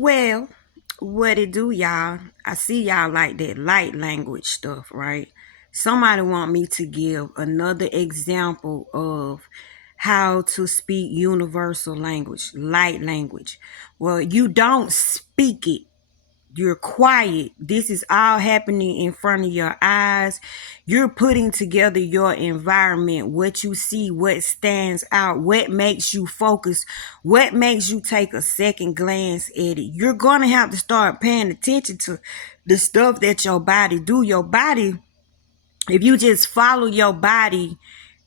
Well, what it do, y'all? I see y'all like that light language stuff, right? Somebody want me to give another example of how to speak universal language, light language. Well, you don't speak it, you're quiet. This is all happening in front of your eyes. You're putting together your environment, what you see, what stands out, what makes you focus, what makes you take a second glance at it. You're going to have to start paying attention to the stuff that your body do. Your body, if you just follow your body,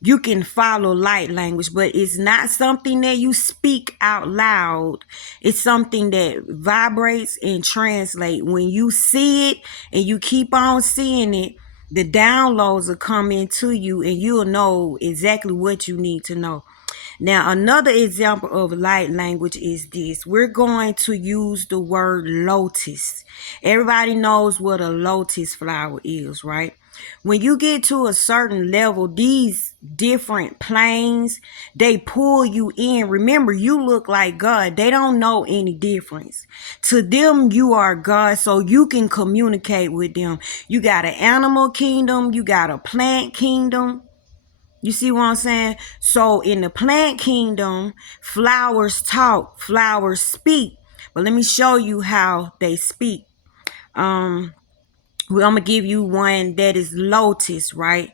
you can follow light language, but it's not something that you speak out loud. It's something that vibrates and translates. When you see it and you keep on seeing it, the downloads will come into you and you'll know exactly what you need to know. Now, another example of light language is this. We're going to use the word lotus. Everybody knows what a lotus flower is, right? When you get to a certain level, these different planes, they pull you in. Remember, you look like God. They don't know any difference. To them, you are God, so you can communicate with them. You got an animal kingdom. You got a plant kingdom. You see what I'm saying? So in the plant kingdom, flowers talk, flowers speak. But let me show you how they speak. I'm gonna give you one that is lotus, right?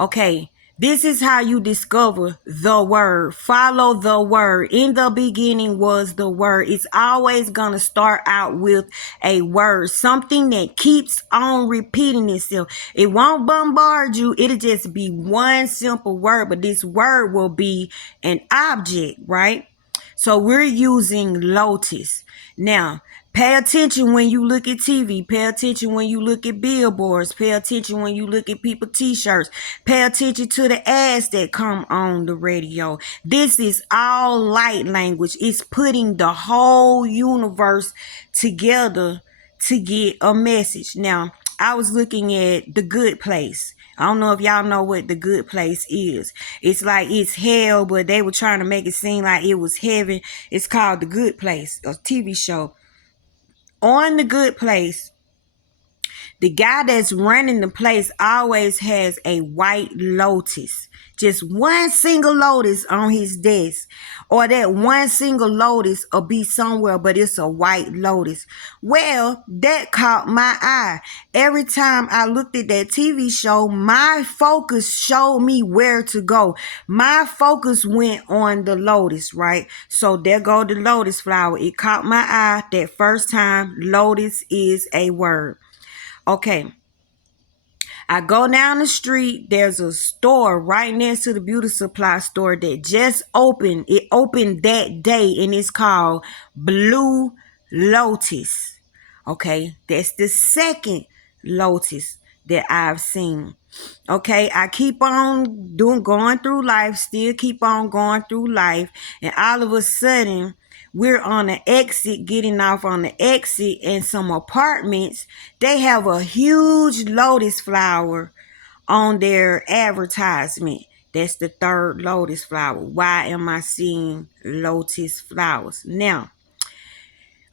Okay, this is how you discover the word. Follow the word. In the beginning was the word. It's always gonna start out with a word, something that keeps on repeating itself. It won't bombard you. It'll just be one simple word, but this word will be an object, right? So we're using lotus. Now, pay attention when you look at TV. Pay attention when you look at billboards. Pay attention when you look at people t-shirts. Pay attention to the ads that come on the radio. This is all light language. It's putting the whole universe together to get a message. Now, I was looking at The Good Place. I don't know if y'all know what The Good Place is. It's like it's hell, but they were trying to make it seem like it was heaven. It's called The Good Place, a TV show. On The Good Place, the guy that's running the place always has a white lotus. Just one single lotus on his desk. Or that one single lotus will be somewhere, but it's a white lotus. Well, that caught my eye. Every time I looked at that TV show, my focus showed me where to go. My focus went on the lotus, right? So there go the lotus flower. It caught my eye that first time. Lotus is a word. Okay, I go down the street. There's a store right next to the beauty supply store that just opened. It opened that day and it's called Blue Lotus. Okay, that's the second lotus that I've seen. Okay, I keep on going through life, still keep on going through life, and all of a sudden we're on the exit, getting off on the exit, and some apartments, they have a huge lotus flower on their advertisement. That's the third lotus flower. Why am I seeing lotus flowers? Now,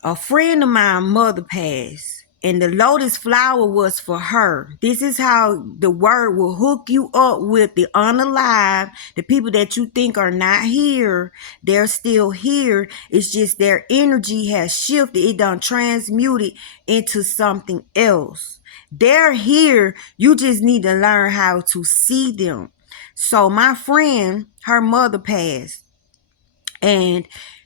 a friend of mine, mother passed, and the lotus flower was for her. This is how the word will hook you up with the unalive, the people that you think are not here. They're still here. It's just their energy has shifted. It done transmuted into something else. They're here. You just need to learn how to see them. So my friend, her mother passed, and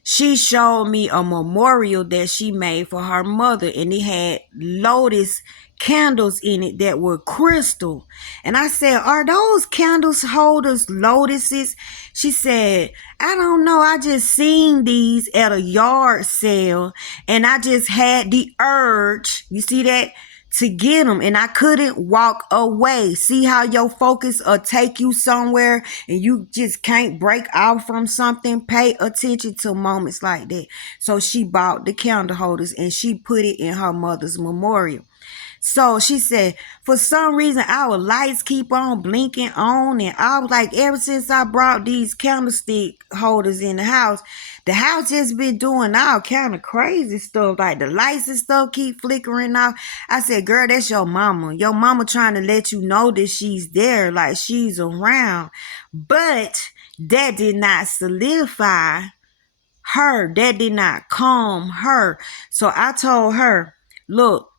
she showed me a memorial that she made for her mother, and it had lotus candles in it that were crystal. And I said, are those candles holders lotuses? She said, I don't know. I just seen these at a yard sale and I just had the urge. You see that? To get them, and I couldn't walk away. See how your focus will take you somewhere and you just can't break out from something? Pay attention to moments like that. So she bought the candle holders and she put it in her mother's memorial. So she said, for some reason, our lights keep on blinking on. And I was like, ever since I brought these candlestick holders in the house just been doing all kind of crazy stuff. Like the lights and stuff keep flickering off. I said, girl, that's your mama. Your mama trying to let you know that she's there, like she's around. But that did not solidify her. That did not calm her. So I told her, look,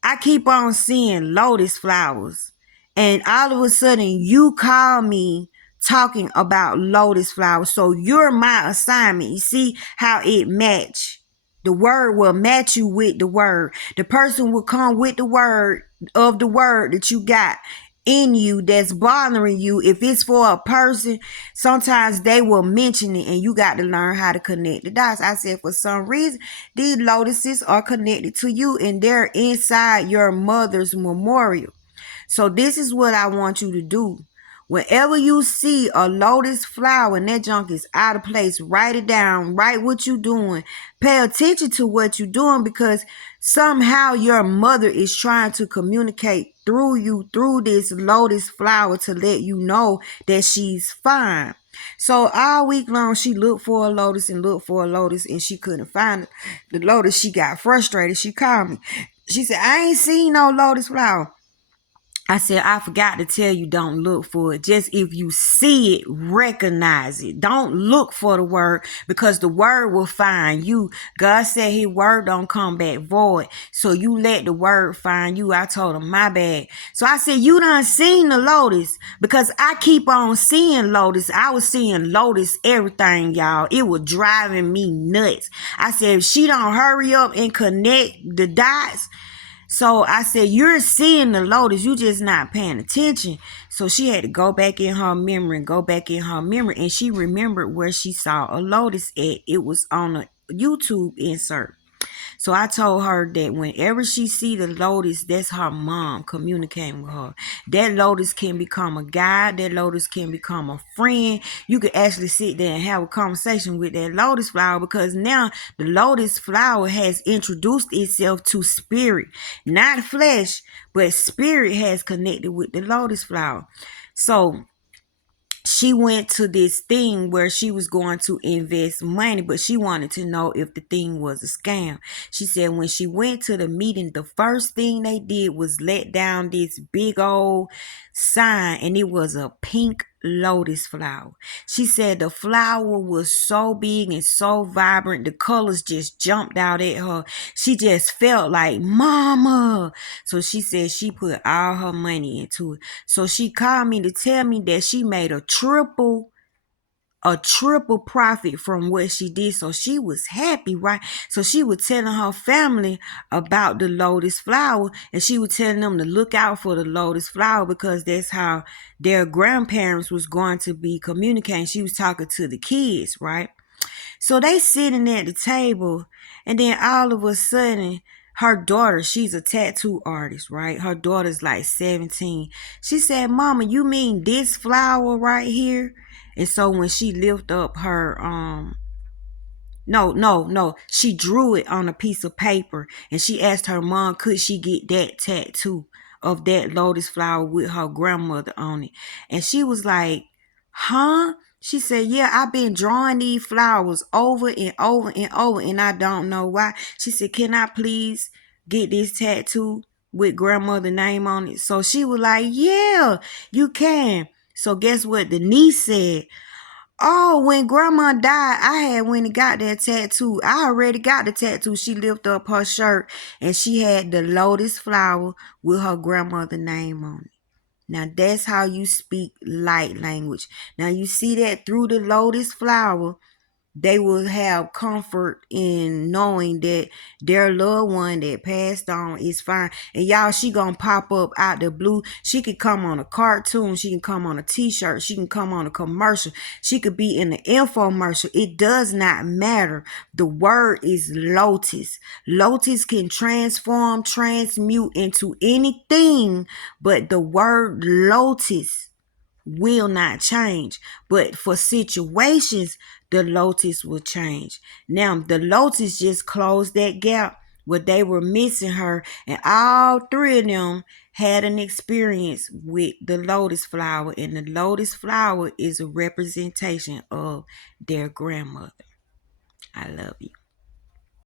I keep on seeing lotus flowers. And all of a sudden, you call me talking about lotus flowers. So you're my assignment. You see how it match? The word will match you with the word. The person will come with the word of the word that you got in you that's bothering you. If it's for a person, sometimes they will mention it and you got to learn how to connect the dots. I said, for some reason, these lotuses are connected to you and they're inside your mother's memorial. So this is what I want you to do. Whenever you see a lotus flower and that junk is out of place, write it down, write what you're doing. Pay attention to what you're doing, because somehow your mother is trying to communicate through you, through this lotus flower, to let you know that she's fine. So all week long, she looked for a lotus and looked for a lotus and she couldn't find the lotus. She got frustrated. She called me. She said, I ain't seen no lotus flower. I said, I forgot to tell you, don't look for it. Just if you see it, recognize it. Don't look for the word, because the word will find you. God said his word don't come back void. So you let the word find you. I told him, my bad. So I said, you done seen the lotus, because I keep on seeing lotus. I was seeing lotus everything, y'all. It was driving me nuts. I said, if she don't hurry up and connect the dots. So I said, you're seeing the lotus, you just not paying attention. So she had to go back in her memory and she remembered where she saw a lotus at. It was on a YouTube insert. So I told her that whenever she see the lotus, that's her mom communicating with her. That lotus can become a guide. That lotus can become a friend. You could actually sit there and have a conversation with that lotus flower, because now the lotus flower has introduced itself to spirit, not flesh, but spirit has connected with the lotus flower. So she went to this thing where she was going to invest money, but she wanted to know if the thing was a scam. She said when she went to the meeting, the first thing they did was let down this big old sign, and it was a pink lotus flower. She said the flower was so big and so vibrant, the colors just jumped out at her. She just felt like, mama. So she said she put all her money into it. So she called me to tell me that she made a triple profit from what she did. So she was happy, right? So she was telling her family about the lotus flower, and she was telling them to look out for the lotus flower, because that's how their grandparents was going to be communicating. She was talking to the kids, right? So they sitting at the table, and then all of a sudden, her daughter, she's a tattoo artist, right? Her daughter's like 17. She said, Mama, you mean this flower right here? And so when she lifted up her, no, she drew it on a piece of paper, and she asked her mom, could she get that tattoo of that lotus flower with her grandmother on it? And she was like, huh? She said, yeah, I've been drawing these flowers over and over and over, and I don't know why. She said, can I please get this tattoo with grandmother's name on it? So she was like, yeah, you can. So guess what the niece said? Oh, when grandma died, I had went and got that tattoo. I already got the tattoo. She lifted up her shirt and she had the lotus flower with her grandmother's name on it. Now that's how you speak light language. Now you see that through the lotus flower, they will have comfort in knowing that their loved one that passed on is fine. And y'all, she gonna pop up out the blue. She could come on a cartoon. She can come on a t-shirt. She can come on a commercial. She could be in the infomercial. It does not matter. The word is lotus. Lotus can transform, transmute into anything, but the word lotus will not change. But for situations, the lotus will change. Now, the lotus just closed that gap Well, they were missing her, and all three of them had an experience with the lotus flower, and the lotus flower is a representation of their grandmother. I love you.